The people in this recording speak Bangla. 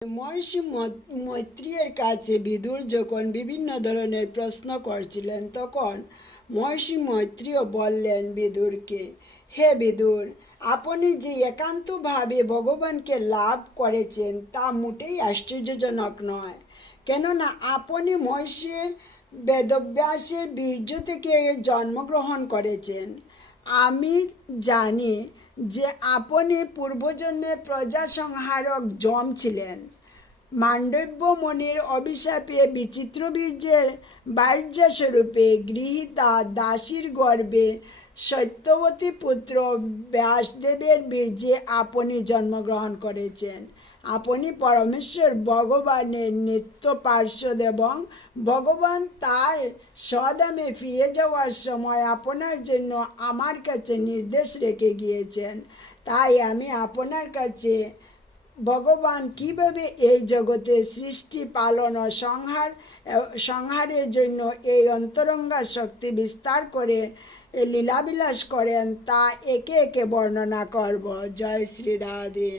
মহর্ষি মৈত্রেয়ের কাছে বিদুর যখন বিভিন্ন ধরনের প্রশ্ন করছিলেন, তখন মহর্ষি মৈত্রেয় বললেন বিদুরকে, হে বিদুর, আপনি যে একান্তভাবে ভগবানকে লাভ করেছেন তা মোটেই আশ্চর্যজনক নয়। কেননা আপনি মহর্ষি বেদব্যাসের বীর্য থেকে জন্মগ্রহণ করেছেন। আমি জানি যে আপনি পূর্বজন্মে প্রজা সংহারক যম ছিলেন। মাণ্ডব্য মুনির অভিশাপে বিচিত্র বীর্যের বাহ্যস্বরূপে গৃহীতা দাসীর গর্ভে সত্যবতী পুত্র ব্যাসদেবের বীর্যে আপনি জন্মগ্রহণ করেছেন। আপনি পরমেশ্বর ভগবানের নিত্য পার্ষদ এবং ভগবান তার স্বধামে ফিরে যাওয়ার সময় আপনার জন্য আমার কাছে নির্দেশ রেখে গিয়েছেন। তাই আমি আপনার কাছে ভগবান কিভাবে এই জগতে সৃষ্টি, পালন ও সংহারের জন্য এই অন্তরঙ্গা শক্তি বিস্তার করে লীলাবিলাস করেন তা একে একে বর্ণনা করব। জয় শ্রী রাধে।